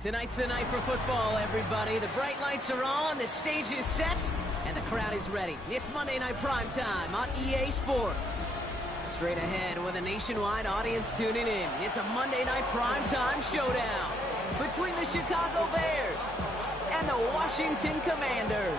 Tonight's the night for football, everybody. The bright lights are on, the stage is set, and the crowd is ready. It's Monday Night Primetime on EA Sports. Straight ahead with a nationwide audience tuning in. It's a Monday Night Primetime showdown between the Chicago Bears and the Washington Commanders.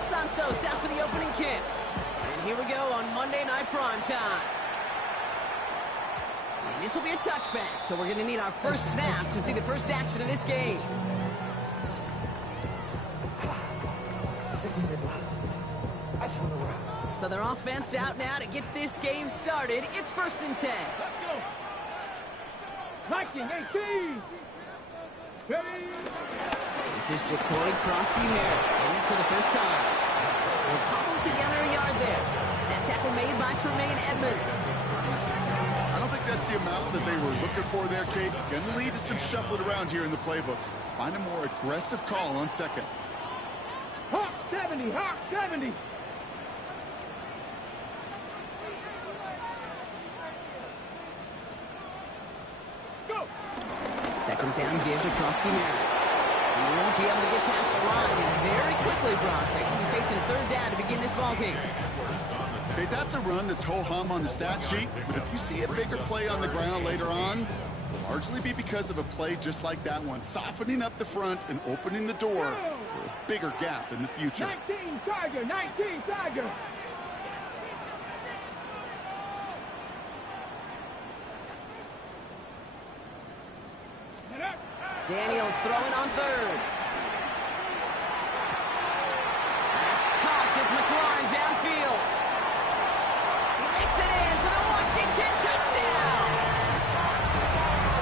Santos out for the opening kick. And here we go on Monday Night Primetime. And this will be a touchback, so we're going to need our first snap to see the first action of this game. So their offense out now to get this game started. It's 1st and 10. Let's go. Viking 18. This is Jacory Krosky-Merritt in it for the first time. We'll cobble together a yard there. That tackle made by Tremaine Edmonds. I don't think that's the amount that they were looking for there, Kate. Going to lead to some shuffling around here in the playbook. Find a more aggressive call on second. Hawk 70, Hawk 70. Go. Second down give to Krosky-Merritt. He won't be able to get past the line, and very quickly, Brock, they can be facing 3rd down to begin this ballgame. Okay, that's a run that's ho-hum on the stat sheet, but if you see a bigger play on the ground later on, it'll largely be because of a play just like that one, softening up the front and opening the door for a bigger gap in the future. 19 Tiger, 19 Tiger. Daniels throwing on 3rd. That's caught as McLaurin downfield. He makes it in for the Washington touchdown.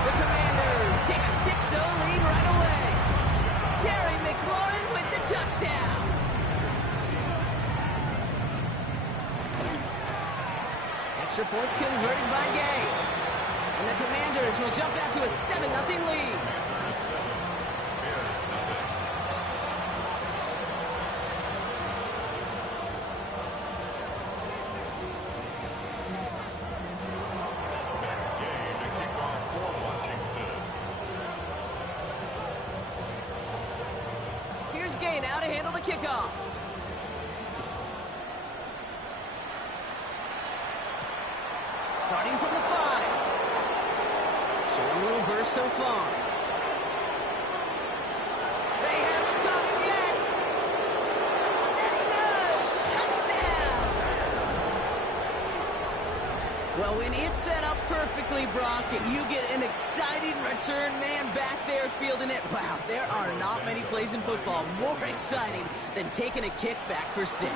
The Commanders take a 6-0 lead right away. Terry McLaurin with the touchdown. Extra point converted by Gay. And the Commanders will jump out to a 7-0 lead. Here's Gay now to handle the kickoff. Starting from the 5. Showing a little burst so far. They haven't caught him yet. And he does. Touchdown. Well, when it's set up perfectly, Brock, and you get an exciting return man back there fielding it, wow, there are not many plays in football more exciting than taking a kick back for 6.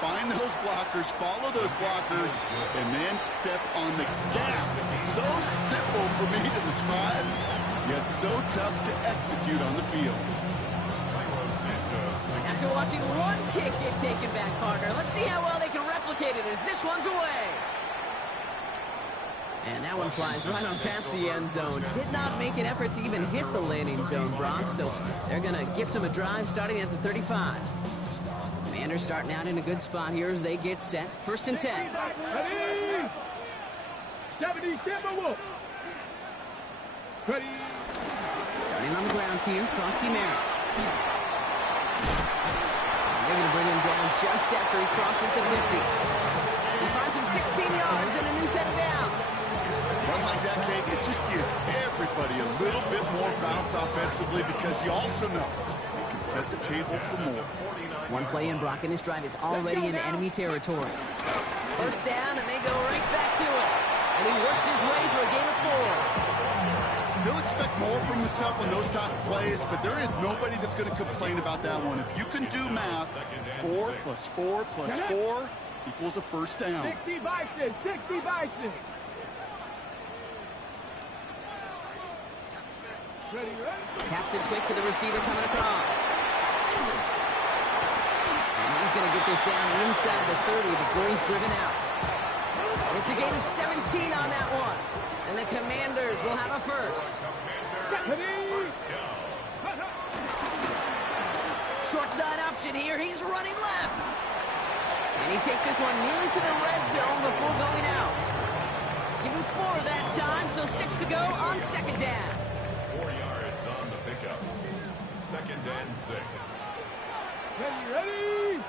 Find those blockers, follow those blockers, and then step on the gas. So simple for me to describe, yet so tough to execute on the field. After watching one kick get taken back, partner, let's see how well they can replicate it as this one's away. And that one flies right on past the end zone. Did not make an effort to even hit the landing zone, Brock, so they're going to gift him a drive starting at the 35. Commanders starting out in a good spot here as they get set. 1st and 10. 70 Timberwolf. Ready. Starting on the ground here, Krosky-Merritt. They're going to bring him down just after he crosses the 50. He finds him 16 yards and a new set of downs. Run like that, Kate, it just gives everybody a little bit more bounce offensively because you also know you can set the table for more. One play in, Brock, and this drive is already in enemy territory. 1st down, and they go right back to it. And he works his way for a gain of 4. He'll expect more from himself on those type of plays, but there is nobody that's going to complain about that one. If you can do math, 4 plus 4 plus 4 equals a 1st down. 60 Bison, 60 Bison. Ready, ready. Taps it quick to the receiver coming across. And he's going to get this down inside the 30 before he's driven out. It's a gain of 17 on that one. And the Commanders will have a 1st. short side option here. He's running left. And he takes this one nearly to the red zone before going out. Give him 4 that time, so 6 to go on second down. 4 yards on the pickup. Second and 6. Ready?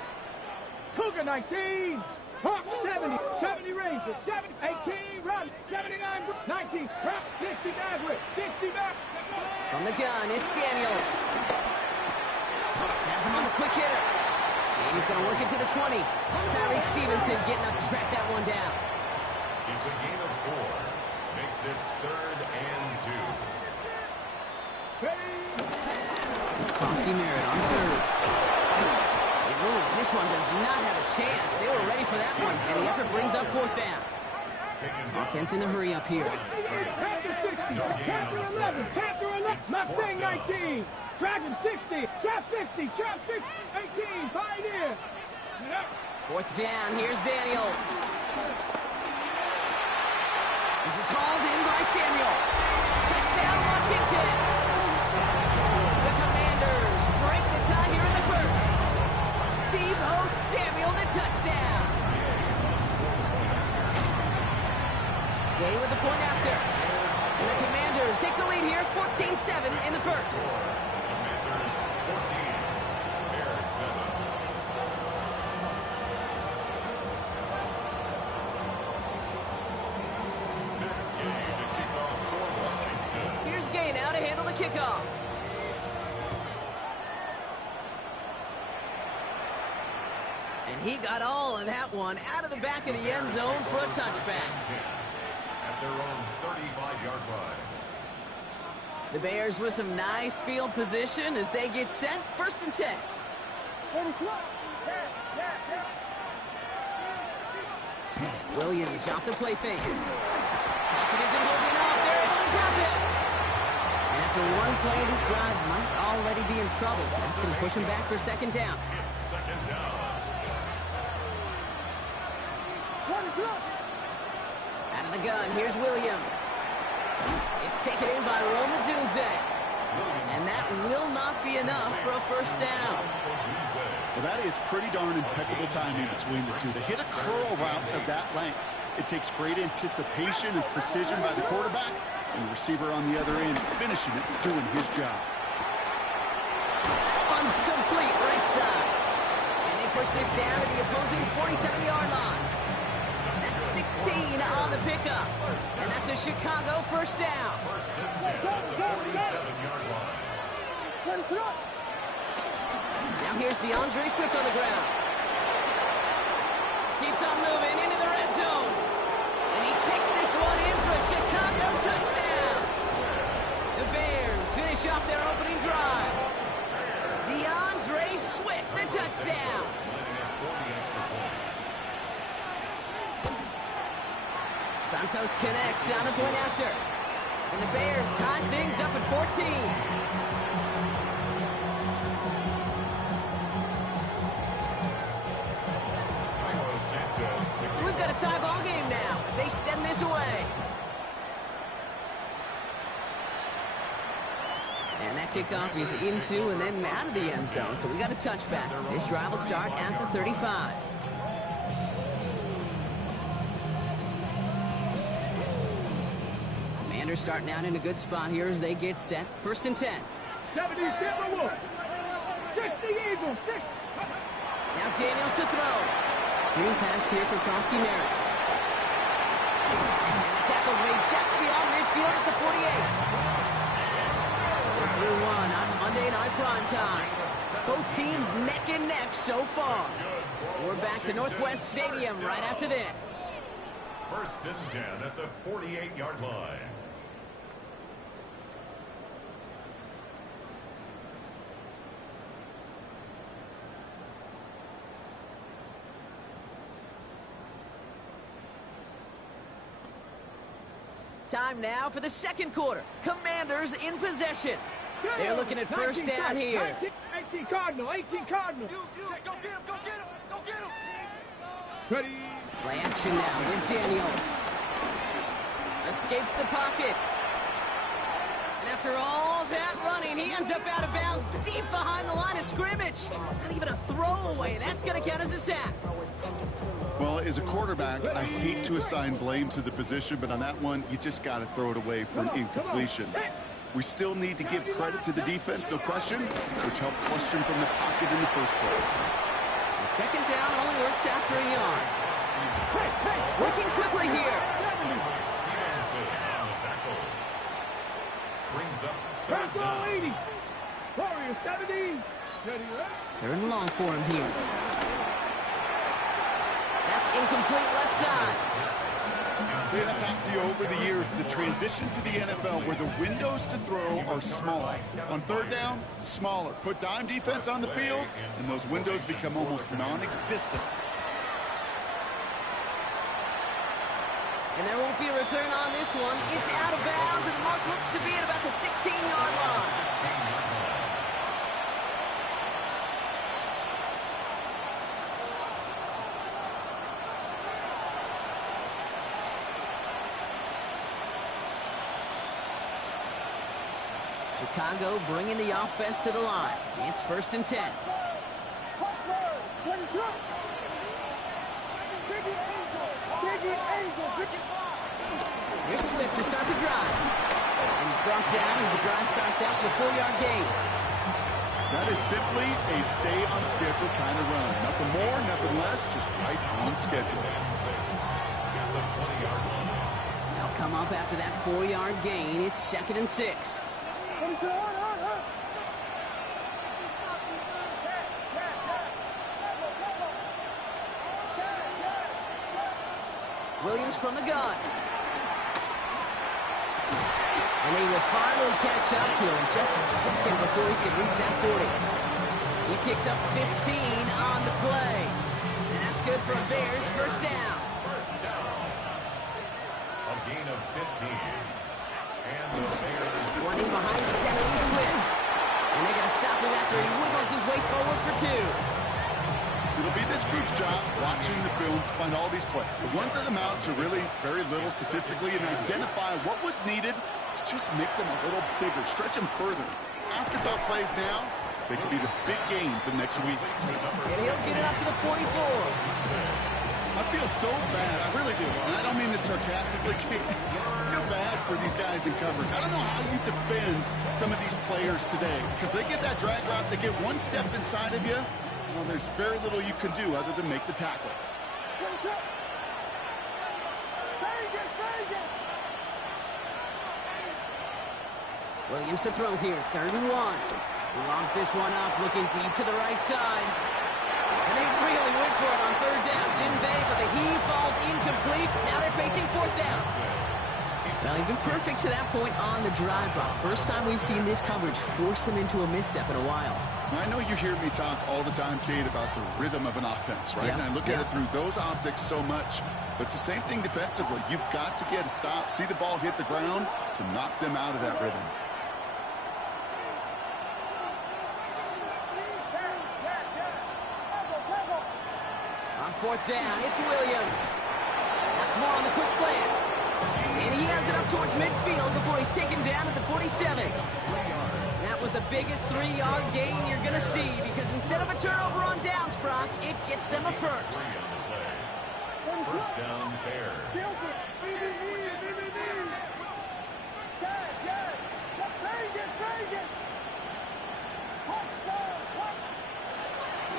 Cougar 19. Hawk 70. 70 Rangers. 70. 18. Run. 79. 19. Drop. 60 Maverick. 60 back. From the gun, it's Daniels. Has him on the quick hitter. And he's going to work it to the 20. Tyreek Stevenson getting up to track that one down. It's a gain of 4. Makes it 3rd and 2. Ready? It's Krosky Merritt on 3rd. Ooh, this one does not have a chance. They were ready for that one, and the effort brings up 4th down. Offense in the hurry up here. Panther 60. Panther 11. Panther 11. Mustang 19. Dragon 60. Chap 60. Chap 60. 18. Pioneer. 4th down. Here's Daniels. This is hauled in by Samuel. Touchdown, Washington. The Commanders break the tie here in the first. Deebo Samuel, the touchdown. Gay with the point after. And the Commanders take the lead here, 14-7 in the first. Commanders 14. Bears 7. Here's Gay now to handle the kickoff. And he got all of that one out of the back of the end zone for a touchback. At their own 35-yard line. The Bears with some nice field position as they get set. 1st and 10. Williams off the play fake. Pocket isn't holding up. They're able to drop it. And after one play, this drive might already be in trouble. That's going to push him back for 2nd down. It's 2nd down. Out of the gun, here's Williams. It's taken in by Roma Dunze. And that will not be enough for a 1st down. Well, that is pretty darn impeccable timing between the two. They hit a curl route of that length. It takes great anticipation and precision by the quarterback, and the receiver on the other end finishing it, doing his job. That one's complete right side. And they push this down to the opposing 47-yard line. That's 16 on the pickup. And that's a Chicago 1st down. 1st and 10 at the 47-yard line. Now here's DeAndre Swift on the ground. Keeps on moving into the red zone. And he takes this one in for a Chicago touchdown. The Bears finish off their opening drive. DeAndre Swift, the touchdown. Santos connects on the point after. And the Bears tie things up at 14. So we've got a tie ball game now as they send this away. And that kickoff is into and then out of the end zone. So we got a touchback. This drive will start at the 35. Commanders starting out in a good spot here as they get set. 1st and 10. 70 Timberwolves. 60 Eagles. 6. Now Daniels to throw. Screen pass here for Krosky Merritt. And the tackle's made just beyond midfield at the 48. We're through one on Monday Night Primetime. Both teams neck and neck so far. We're back to Northwest Stadium right after this. 1st and 10 at the 48-yard line. Time now for the 2nd quarter. Commanders in possession. They're looking at 1st down here. 18 Cardinal. 18 Cardinal. Go get him. Go get him. Go get him. Ready. Play action now with Daniels. Escapes the pocket. And after after all that running, he ends up out of bounds deep behind the line of scrimmage. Not even a throwaway. That's going to count as a sack. Well, as a quarterback, I hate to assign blame to the position, but on that one, you just got to throw it away for an incompletion. We still need to give credit to the defense, no question, which helped flush him from the pocket in the first place. And second down only works after a yard. Working quickly here. Brings up Back goal 80. Warriors 70. Steady left. Third and long for him here. That's incomplete left side. I've talked to you over the years, the transition to the NFL where the windows to throw are small. On third down, smaller. Put dime defense on the field, and those windows become almost non-existent. And there won't be a return on this one. It's out of bounds, and the mark looks to be at about the 16-yard line. Chicago bringing the offense to the line. It's 1st and 10. Here's Swift to start the drive. And he's brought down as the drive starts out with a 4-yard gain. That is simply a stay-on-schedule kind of run. Nothing more, nothing less, just right on schedule. They'll come up after that 4-yard gain. It's 2nd and 6. Williams from the gun. And they will finally catch up to him just a second before he can reach that 40. He picks up 15 on the play. And that's good for a Bears first down. First down. A gain of 15. And the Bears Running behind center with Swift. And they're going to stop him after he wiggles his way forward for 2. It'll be this group's job watching the film to find all these plays. The ones that amount to really very little statistically and identify what was needed to just make them a little bigger, stretch them further. Afterthought plays now, they could be the big gains of next week. And he'll get it up to the 44. I feel so bad. I really do. And I don't mean this sarcastically. I feel bad for these guys in coverage. I don't know how you defend some of these players today because they get that drag route, they get one step inside of you. Well, there's very little you can do other than make the tackle. Williams to throw here, 3rd and 1. He lobs this one up, looking deep to the right side. And they really went for it on 3rd down, didn't they? But the heave falls incomplete. Now they're facing 4th down. Well, he's been perfect to that point on the drive, Bob. First time we've seen this coverage force him into a misstep in a while. I know you hear me talk all the time, Kate, about the rhythm of an offense, right? Yeah. And I look at it through those optics so much. But it's the same thing defensively. You've got to get a stop, see the ball hit the ground to knock them out of that rhythm. On 4th down, it's Williams. That's more on the quick slant. And he has it up towards midfield before he's taken down at the 47. That was the biggest 3-yard gain you're going to see because instead of a turnover on downs, Brock, it gets them a first. First down, Bears.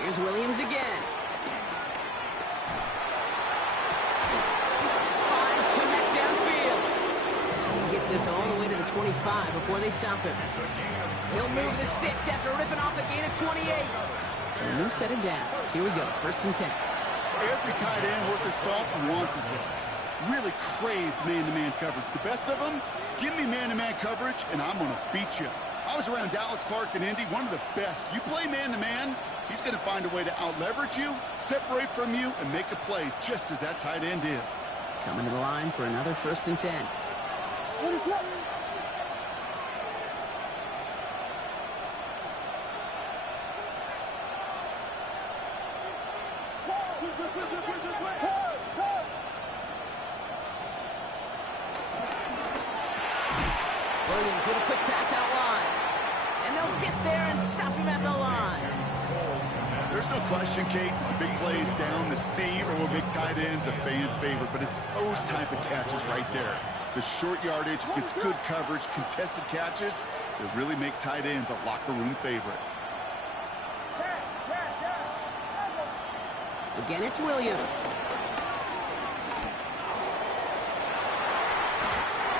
Here's Williams again. Finds connect downfield. He gets this all the way to the 25 before they stop him. He'll move the sticks after ripping off a gain of 28. So a new set of downs. Here we go, 1st and 10. Every tight end worth his salt wanted this. Really craved man-to-man coverage. The best of them, give me man-to-man coverage, and I'm going to beat you. I was around Dallas Clark and Indy, one of the best. You play man-to-man, he's going to find a way to out-leverage you, separate from you, and make a play just as that tight end did. Coming to the line for another 1st and 10. Williams with a quick pass out line. And they'll get there and stop him at the line. There's no question, Kate, the big plays down the seam or will make tight ends a fan favorite, but it's those type of catches right there. The short yardage, gets good coverage, contested catches that really make tight ends a locker room favorite. Again, it's Williams.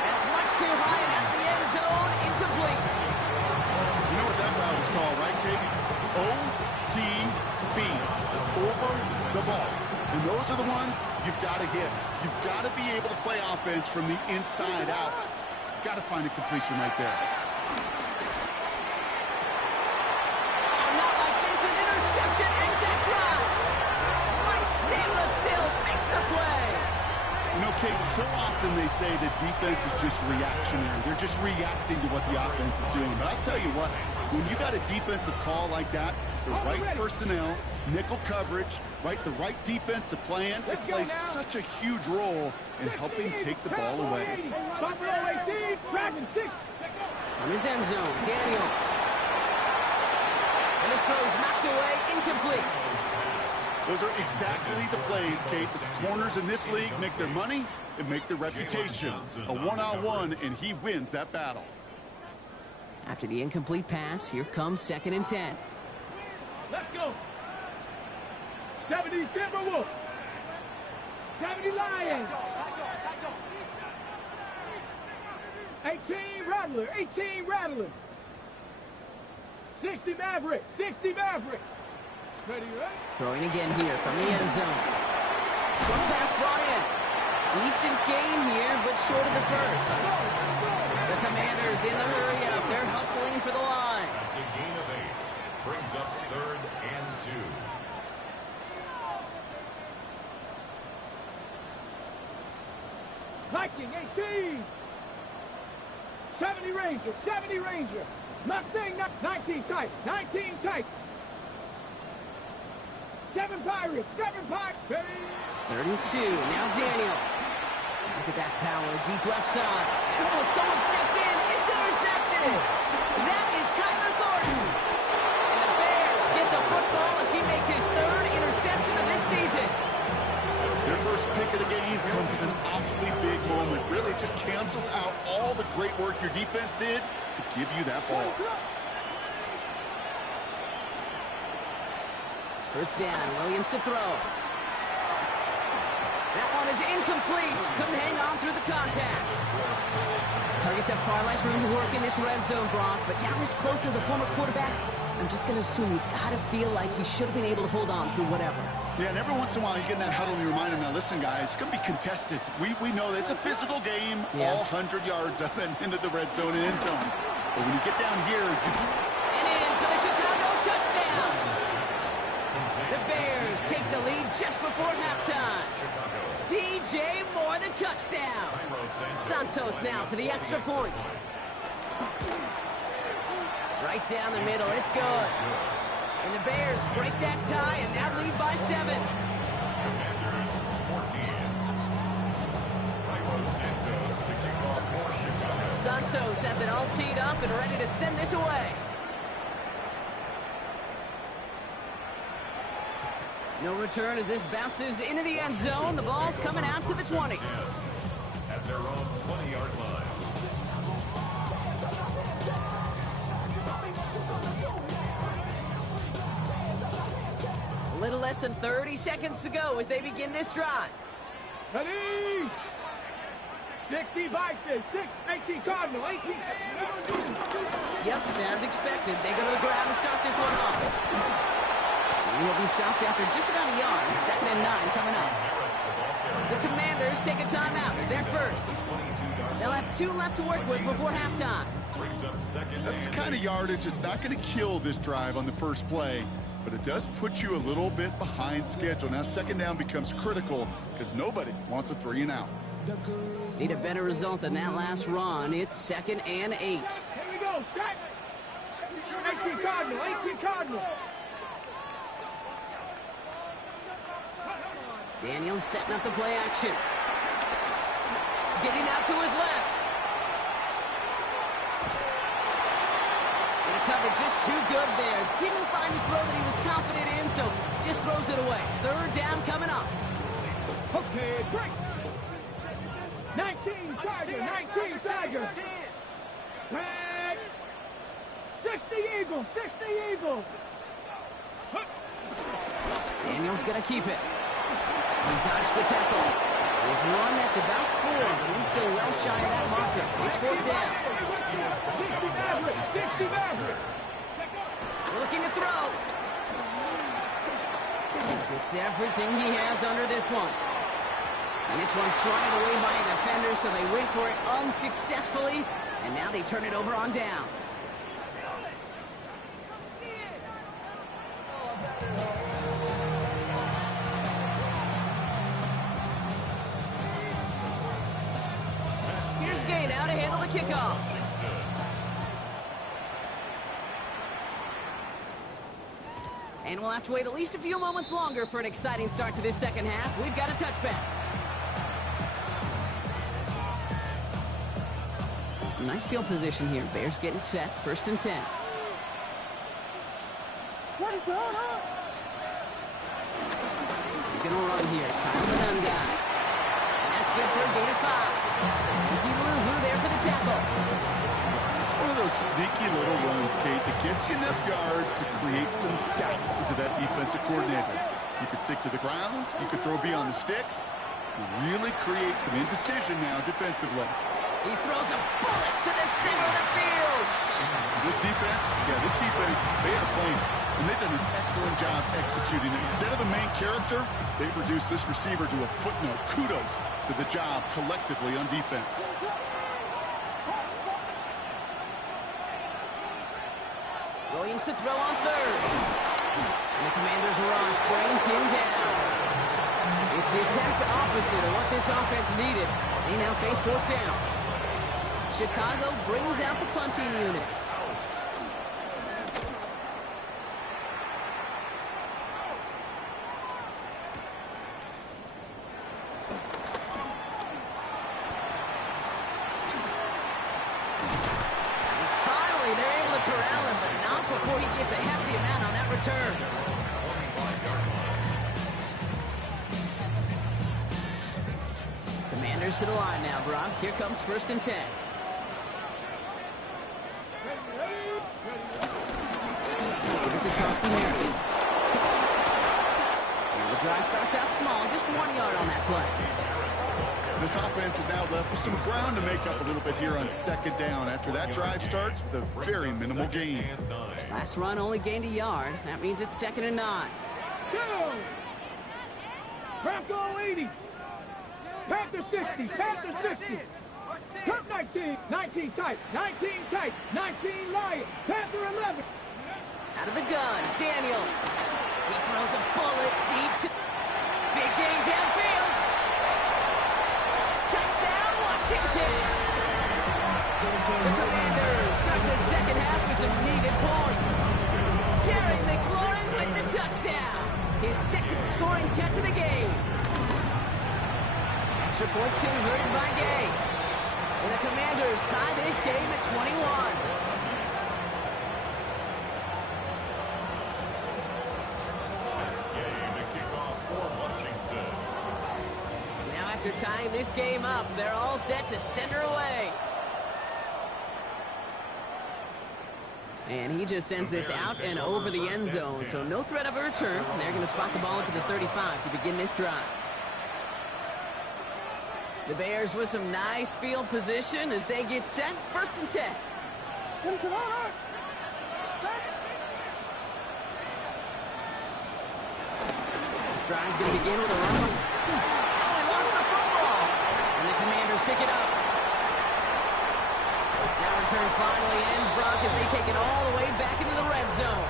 That's much too high and at the end zone, incomplete. You know what that route is called, right, Kate? OTB, over the ball. And those are the ones you've got to hit. You've got to be able to play offense from the inside out. You've got to find a completion right there. Oh, not like this. An interception ends that drive. Mike Sandler still makes the play. You know, Kate, so often they say that defense is just reactionary. They're just reacting to what the offense is doing. But I'll tell you what, when you got a defensive call like that, the right personnel, nickel coverage, the right defensive plan, it plays such a huge role in helping take the ball away. On his end zone, Daniels. And this throw's knocked away, incomplete. Those are exactly the plays, Kate, that the corners in this league make their money and make their reputation. A one-on-one, and he wins that battle. After the incomplete pass, here comes 2nd and 10. Let's go. 70 Timberwolves. 70 Lions. 18 Rattler. 18 Rattler. 60 Maverick. 60 Maverick. Ready, right? Throwing again here from the end zone. Short pass brought in. Decent gain here, but short of the first. The Commanders in the hurry up. They're hustling for the line. That's a gain of 8. Brings up 3rd and 2. Viking 18. 70 Ranger. 70 Ranger. Mustang 19 tight. 19 tight. 7 Pirates. 7 Pirates. It's 3rd and 2. Now Daniels. Look at that power. Deep left side. Oh, someone stepped in. It's intercepted. That is Kyler Gordon. And the Bears get the football as he makes his 3rd interception of this season. Their first pick of the game comes at an awfully big moment. Really just cancels out all the great work your defense did to give you that ball. First down, Williams to throw. That one is incomplete. Couldn't hang on through the contact. Targets have far less room to work in this red zone, Brock, but down this close as a former quarterback, I'm just going to assume you got to feel like he should have been able to hold on through whatever. Yeah, and every once in a while you get in that huddle and you remind him, now listen, guys, it's going to be contested. We know this. It's a physical game, all 100 yards up and into the red zone and end zone. But when you get down here, And in for the Chicago touchdown. The Bears take the lead just before halftime. DJ Moore the touchdown. Santos now for the extra point. Right down the middle, it's good. And the Bears break that tie and now lead by 7. Commanders 14. Santos has it all teed up and ready to send this away. No return as this bounces into the end zone. The ball's coming out to the 20. At their own 20-yard line. A little less than 30 seconds to go as they begin this drive. Ready? 60 Bison. 18 Cardinal. 18. Yep, as expected, they go to the ground and start this one off. He'll be stopped after just about a yard. 2nd and 9 coming up. The Commanders take a timeout. They're first. They'll have 2 left to work with before halftime. that's the kind of yardage. It's not going to kill this drive on the first play, but it does put you a little bit behind schedule. Now 2nd down becomes critical because nobody wants a 3 and out. Need a better result than that last run. It's 2nd and 8. Here we go. Strike. 18 Cardinal. 18 Cardinal. Daniels setting up the play action. Getting out to his left. covered just too good there. Didn't find the throw that he was confident in, so just throws it away. Third down coming up. Okay, break. 19 Tiger, 19 Tiger. Tag. 60 Eagles, 60 Eagles. Daniel's going to keep it. He dodged the tackle. There's one that's about 4, but he's still well shy of that marker. It's fourth down. 60 Maverick, 60 Maverick. Looking to throw. Gets everything he has under this one. And this one's swatted away by a defender, so they went for it unsuccessfully. And now they turn it over on downs. Here's Gay now to handle the kickoff. And we'll have to wait at least a few moments longer for an exciting start to this second half. We've got a touchback. Some nice field position here. Bears getting set. 1st and 10. What is on? They're going to run here. Kind of a run guy. And that's good for a gain of 5. Mickey Lou there for the tackle. It's one of those sneaky little runs, Kate, that gets you enough yards to create some doubt into that defensive coordinator. You could stick to the ground. You could throw beyond the sticks. You really create some indecision now defensively. He throws a bullet to the center of the field. This defense, they had a plan. And they've done an excellent job executing it. Instead of the main character, they've reduced this receiver to a footnote. Kudos to the job collectively on defense. Williams to throw on 3rd. And the Commandos' rush brings him down. It's the exact opposite of what this offense needed. They now face 4th down. Chicago brings out the punting unit. And finally, they're able to corral him, but not before he gets a hefty amount on that return. Commanders to the line now, Brock. Here comes 1st and 10. Give it to Harris. And the drive starts out small, just 1 yard on that play. This offense is now left with some ground to make up a little bit here on 2nd down after that drive starts with a very minimal gain. Last run only gained a yard. That means it's 2nd and 9. Go! Bronco 80. Panther 60. Panther 60. Cup 19. 19 tight. 19 tight. 19 Lion. Panther 11. Out of the gun, Daniels. He throws a bullet deep to... Big gain downfield. Touchdown, Washington. The Commanders start the second half with some needed points. Terry McLaurin with the touchdown. His 2nd scoring catch of the game. Extra point converted by Gay. And the Commanders tie this game at 21. After tying this game up, they're all set to center away. And he just sends this out and over the end zone, so no threat of a return. They're going to spot the ball up at the 35 to begin this drive. The Bears with some nice field position as they get set. 1st and 10. This drive's going to begin with a run. Pick it up. Now return finally ends, Brock, as they take it all the way back into the red zone.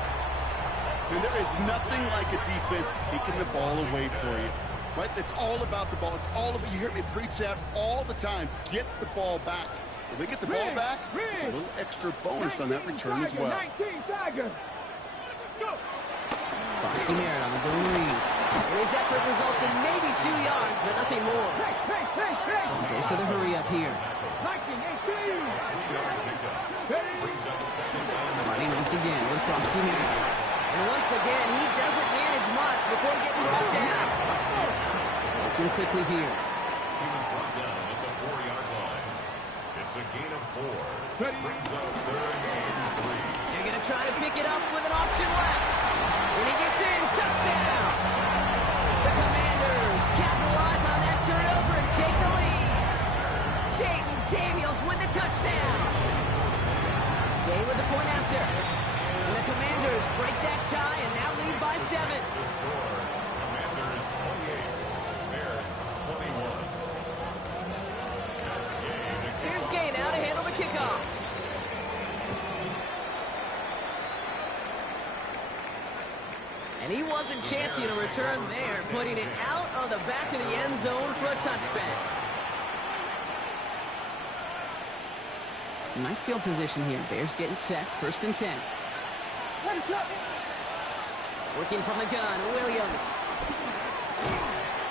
And there is nothing like a defense taking the ball away for you. Right? It's all about the ball. It's all about, you hear me preach that all the time. Get the ball back. If they get the ball back, a little extra bonus on that return as well. 19 Tiger. Go. Bosky Merritt on his own read. And his effort results in maybe 2 yards, but nothing more. Goes to the hurry up here. 19-18. Running once again with cross schematics. And once again, he doesn't manage much before getting brought down. Looking quickly here. He was brought down at the 4-yard line. It's a gain of 4. Brings up 3rd and 3. They're going to try to pick it up with an option left. And he gets in. Touchdown. The Commanders capitalize on that turnover and take the lead. Jaden Daniels with the touchdown. They with the point after. And the Commanders break that tie and now lead by 7. The score, Commanders 28, Bears 21. Here's Gay now to handle the kickoff. And he wasn't chancing a return there, putting it out of the back of the end zone for a touchback. Some nice field position here. Bears getting set. 1st and 10. Working from the gun, Williams.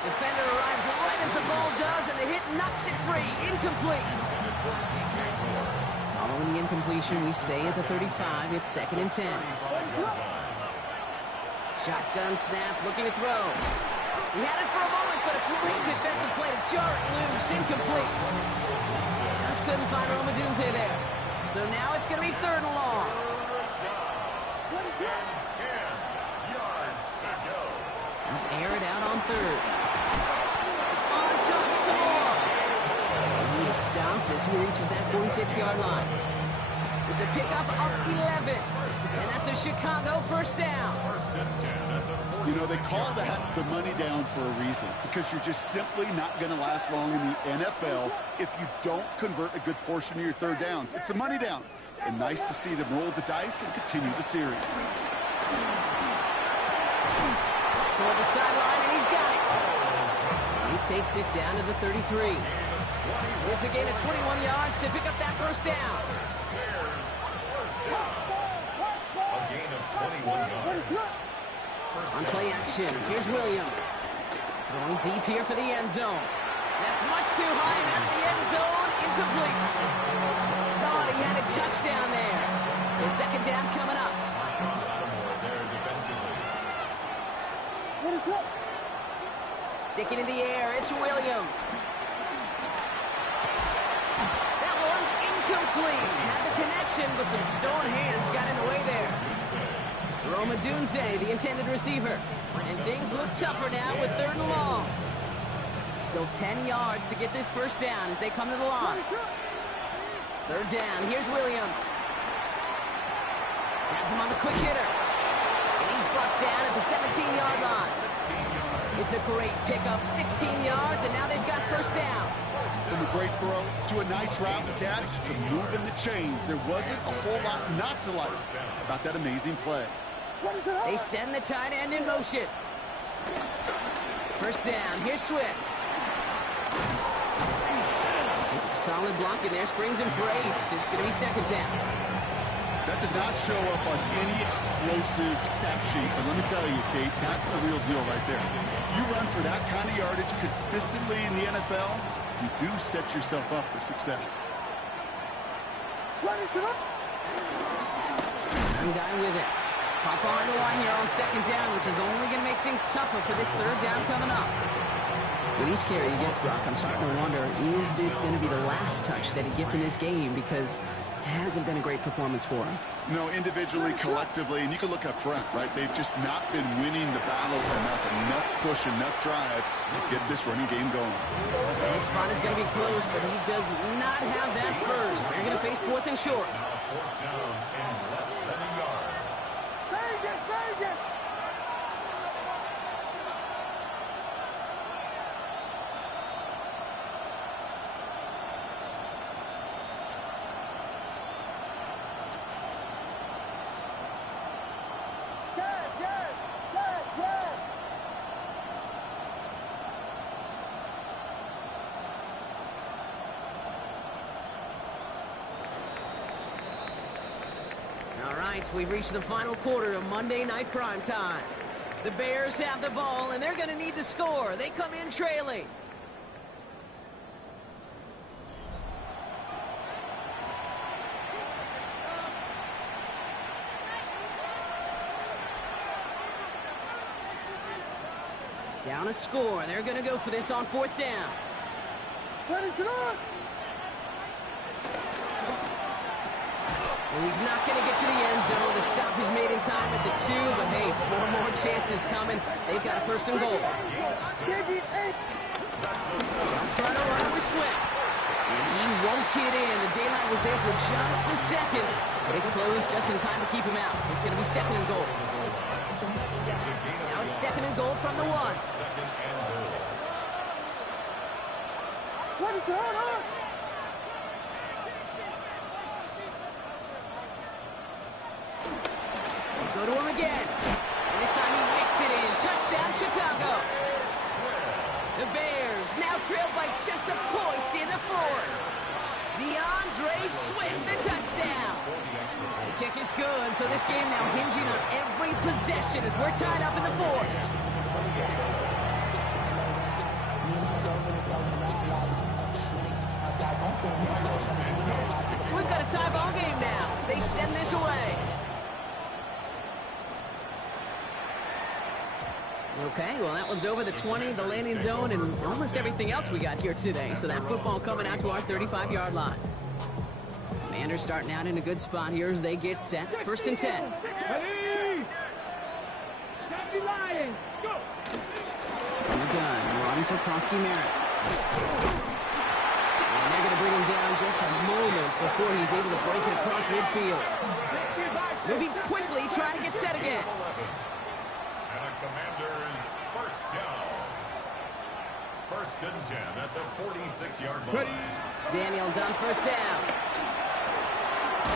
Defender arrives right as the ball does, and the hit knocks it free. Incomplete. Following the incompletion, we stay at the 35. It's 2nd and 10. Shotgun snap, looking to throw. He had it for a moment, but a great defensive play to jar it loose. Incomplete. Just couldn't find Romadunze there. So now it's going to be 3rd and long. 10 yards to go. Air it out on 3rd. It's on target to Moore. And he is stopped as he reaches that 46-yard line. It's a pickup of 11. And that's a Chicago 1st down. You know, they call that the money down for a reason, because you're just simply not going to last long in the NFL if you don't convert a good portion of your 3rd downs. It's the money down. And nice to see them roll the dice and continue the series. Toward the sideline, and he's got it. He takes it down to the 33. It's a gain of 21 yards to pick up that 1st down. A gain of 21 yards. On play action, here's Williams. Going deep here for the end zone. That's much too high and out of the end zone. Incomplete. Thought he had a touchdown there. So 2nd down coming up. Sticking in the air, it's Williams. That one's incomplete. Had the connection, but some stone hands got in the way there. Romadunze, the intended receiver. And things look tougher now with 3rd and long. Still 10 yards to get this 1st down as they come to the line. 3rd down, here's Williams. Has him on the quick hitter. And he's brought down at the 17-yard line. It's a great pickup, 16 yards, and now they've got 1st down. From a great throw to a nice route and catch to moving the chains, there wasn't a whole lot not to like about that amazing play. They send the tight end in motion. 1st down, here's Swift. Solid block in there, springs him for 8. It's going to be 2nd down. That does not show up on any explosive stat sheet, but let me tell you, Kate, that's the real deal right there. You run for that kind of yardage consistently in the NFL, you do set yourself up for success. One guy with it. Pop behind the line here on 2nd down, which is only going to make things tougher for this 3rd down coming up. With each carry he gets, Brock, I'm starting to wonder, is this going to be the last touch that he gets in this game? Because it hasn't been a great performance for him. No, individually, collectively, and you can look up front, right? They've just not been winning the battles enough push, enough drive to get this running game going. And this spot is going to be close, but he does not have that first. They're going to face 4th and short. 4th down and less than a yard. Vegas! We've reached the final quarter of Monday Night Prime Time. The Bears have the ball, and they're going to need to score. They come in trailing. Down a score. They're going to go for this on 4th down. What is it on? And he's not going to get to the end zone. The stop is made in time at the 2, but hey, 4 more chances coming. They've got a 1st and goal. They'll try to run it with Swift. And he won't get in. The daylight was there for just a second, but it closed just in time to keep him out. So it's going to be 2nd and goal. Now it's 2nd and goal from the 1. What is it on? Go to him again. And this time he mixed it in. Touchdown, Chicago. The Bears now trail by just a point in the 4th. DeAndre Swift, the touchdown. The kick is good, so this game now hinging on every possession as we're tied up in the 4th. So we've got a tie ball game now as they send this away. Okay, well, that one's over the 20, the landing zone, and almost everything else we got here today. So that football coming out to our 35-yard line. Commanders starting out in a good spot here as they get set. 1st and 10. Ready? Lions, go! From the gun, run for Prosky Merritt. And they're going to bring him down just a moment before he's able to break it across midfield. Moving quickly, trying to get set again. Commanders 1st down. 1st and 10 at the 46-yard line. Daniels on 1st down.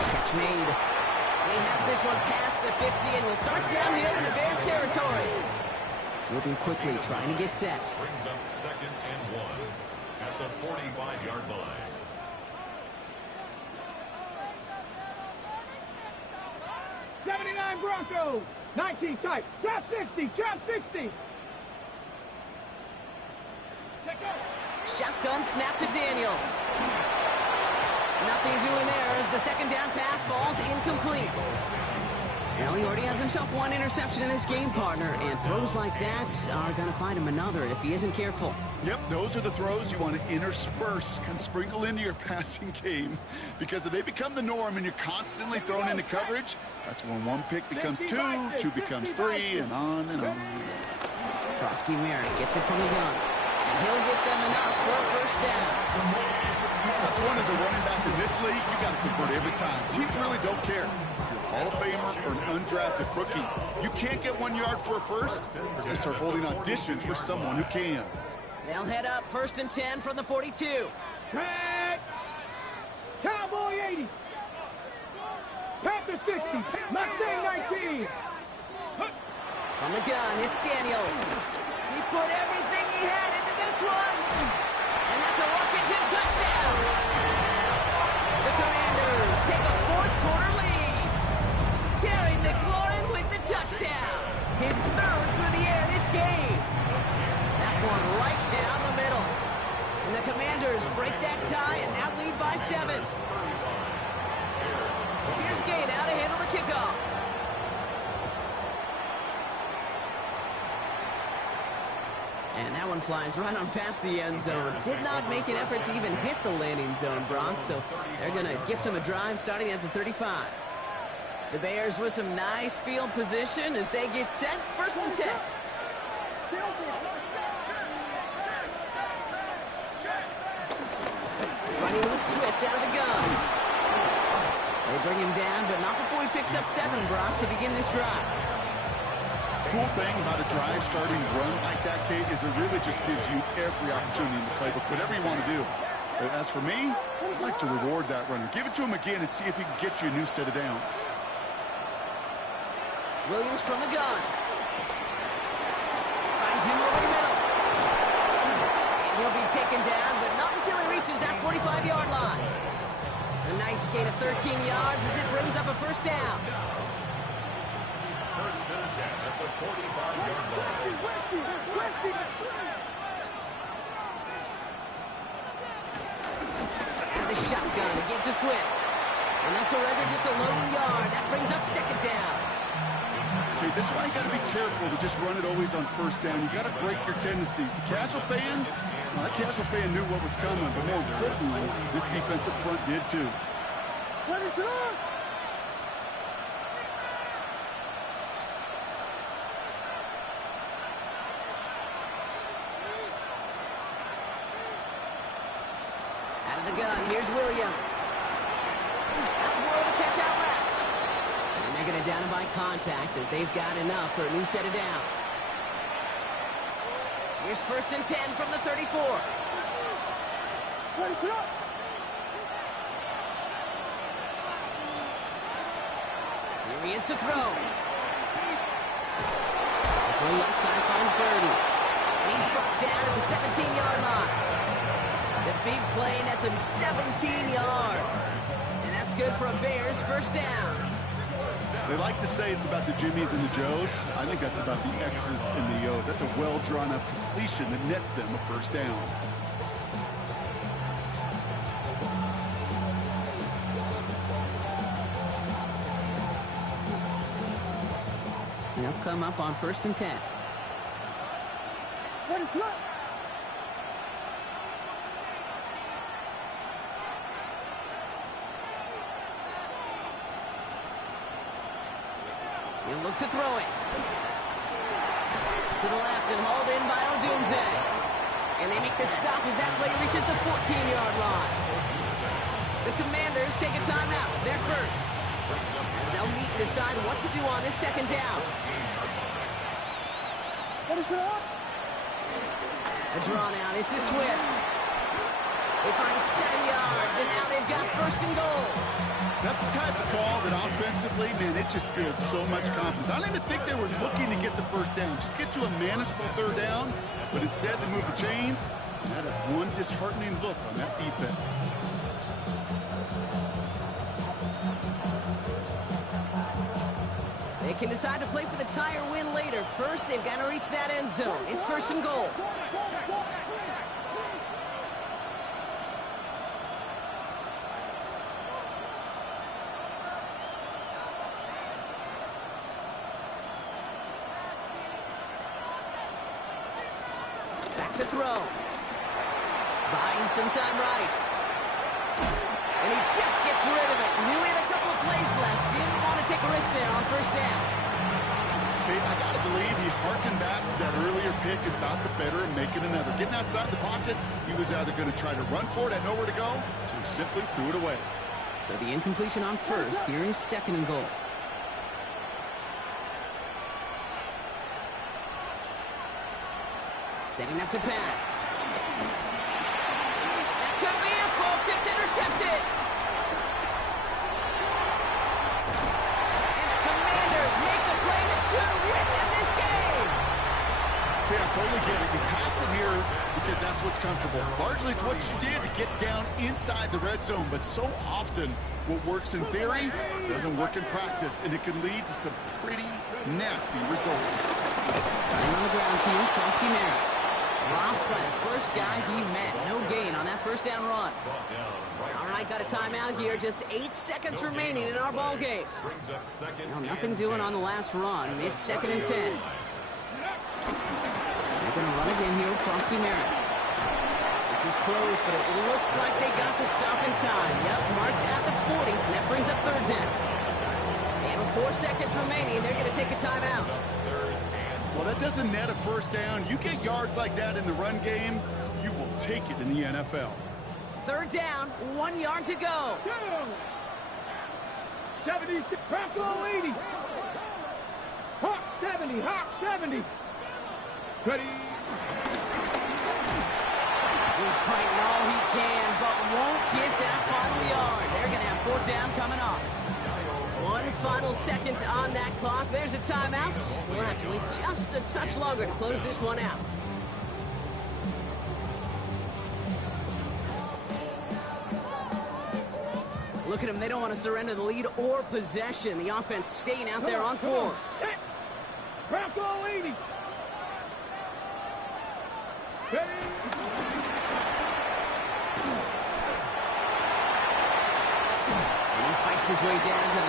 Catch made. And he has this one past the 50 and will start downhill in the Bears territory. Moving quickly, trying to get set. Brings up 2nd and 1 at the 45-yard line. '79 Broncos. 19 type. Trap 60. Trap 60. Shotgun snap to Daniels. Nothing doing there as the 2nd down pass falls incomplete. Well, he already has himself 1 interception in this game, partner, and throws like that are going to find him another if he isn't careful. Yep, those are the throws you want to intersperse and sprinkle into your passing game, because if they become the norm and you're constantly thrown into coverage, that's when 1 pick becomes 2, 2 becomes 3, and on and on. Prosky Merritt gets it from the gun, and he'll get them enough for a 1st down. That's one as a running back in this league, you got to convert every time. Teams really don't care. If you're a Hall of Famer or an undrafted rookie, you can't get 1 yard for a 1st. They're going to start holding auditions for someone who can. They'll head up 1st and 10 from the 42. Track. Cowboy 80. Panther 60. Mustang 19. From the gun, it's Daniels. He put everything he had into this one. And that's a Washington touchdown. The Commanders take a 4th quarter lead. Terry McLaurin with the touchdown. His 3rd through the air this game. That one right down the middle. And the Commanders break that tie and now lead by 7. Here's Gay now to handle the kickoff. And that one flies right on past the end zone. Did not make an effort to even hit the landing zone, Bronx. So they're going to gift him a drive starting at the 35. The Bears with some nice field position as they get set. 1st and 10. Running with Swift out of the gun. They bring him down, but not before he picks up 7, Brock, to begin this drive. Cool thing about a drive starting run like that, Kate, is it really just gives you every opportunity in the playbook, whatever you want to do. But as for me, I'd like to reward that runner. Give it to him again and see if he can get you a new set of downs. Williams from the gun. Finds him over the middle. And he'll be taken down, but not until he reaches that 45-yard line. A nice gain of 13 yards as it brings up a 1st down. First and 10 at the 45-yard line. And the shotgun, a give to Swift. And they'll surrender just a lone yard. That brings up second down. Okay, this is why you got to be careful to just run it always on first down. You got to break your tendencies. The casual fan, well, that casual fan knew what was coming, but more importantly, this defensive front did too. What is it on? Out of the gun, here's Williams. That's World to catch out left. And they're going to down him by contact as they've got enough for a new set of downs. Here's first and 10 from the 34. What is it on? Here he is to throw. The left side finds Burden. And he's brought down at the 17-yard line. The big play nets him 17 yards. And that's good for a Bears first down. They like to say it's about the Jimmies and the Joes. I think that's about the X's and the O's. That's a well-drawn-up completion that nets them a first down. They'll come up on first and 10. What is it on? He'll look to throw it. To the left and hauled in by Odunze. And they make the stop as that play reaches the 14-yard line. The Commanders take a timeout. They're first. As they'll meet and decide what to do on this second down. What is it on? A draw now. This is Swift. They find 7 yards, and now they've got first and goal. That's the type of call that offensively, man, it just builds so much confidence. I don't even think they were looking to get the first down. Just get to a manageable third down, but instead they move the chains, and that is one disheartening look on that defense. They can decide to play for the tie or win later. First, they've got to reach that end zone. It's first and goal. Back to throw. Buying some time right. And he just gets rid of it. Knew he had a couple of plays left. Didn't want to take a risk there on first down. Okay, I got to believe he harkened back to that earlier pick and thought the better and making another. Getting outside the pocket, he was either going to try to run for it, had nowhere to go, so he simply threw it away. So the incompletion on first. Here is second and goal. Setting up to pass. That could be it, folks. It's intercepted. And the Commanders make the play that should win them this game. Yeah, I totally get it. You pass it here because that's what's comfortable. Largely, it's what you did to get down inside the red zone, but so often what works in theory doesn't work in practice, and it can lead to some pretty nasty results. Starting on the ground here, Krosky Merritt. Drops that first guy he met. No gain on that first down run. All right, got a timeout here. Just 8 seconds remaining in our ball game. Now, nothing doing on the last run. It's second and 10. They're going to run again here with Krosky Merritt. This is close, but it looks like they got the stop in time. Yep, marked at the 40. And that brings up third down. And with 4 seconds remaining, they're going to take a timeout. Well, that doesn't net a first down. You get yards like that in the run game, you will take it in the NFL. Third down, 1 yard to go. 70, Bronco 80. Hawk 70, Hawk 70. Ready. He's fighting all he can, but won't get that final yard. They're going to have fourth down coming up. 1 final second on that clock. There's a timeout. We'll have to wait just a touch longer to close this one out. Look at them. They don't want to surrender the lead or possession. The offense staying out there on 4. Bronco 80. Ready? And he fights his way down to the